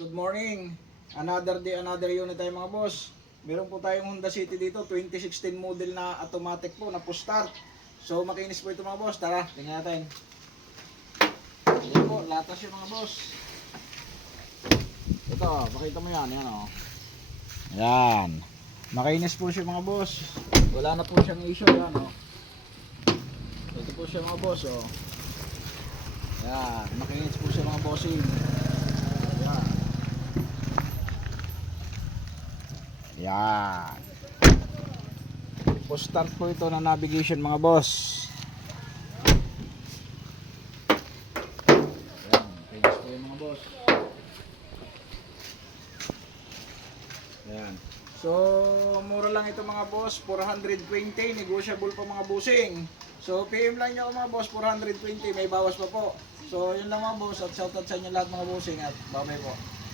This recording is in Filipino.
Good morning. Another day, another unit tayo mga boss. Meron po tayong Honda City dito, 2016 model na automatic po, na push start. So makinis po ito mga boss. Tara, tingnan natin. Ayan po, latas yung mga boss. Ito, pakita mo yan, yan o. Yan. Makinis po siya mga boss. Wala na po siyang issue, yan o. Ito po siya mga boss o. Yan, makinis po siya mga bossing. Yan. Yan. Push start po ito na navigation mga boss. Yan, makinis po yung mga boss. Yan. So, mura lang ito mga boss, 420, negotiable pa mga bossing. So, PM lang nyo ako mga boss, 420, may bawas pa po. So, yun lang mga boss, at shoutout sa inyo lahat mga bossing, at bye-bye po.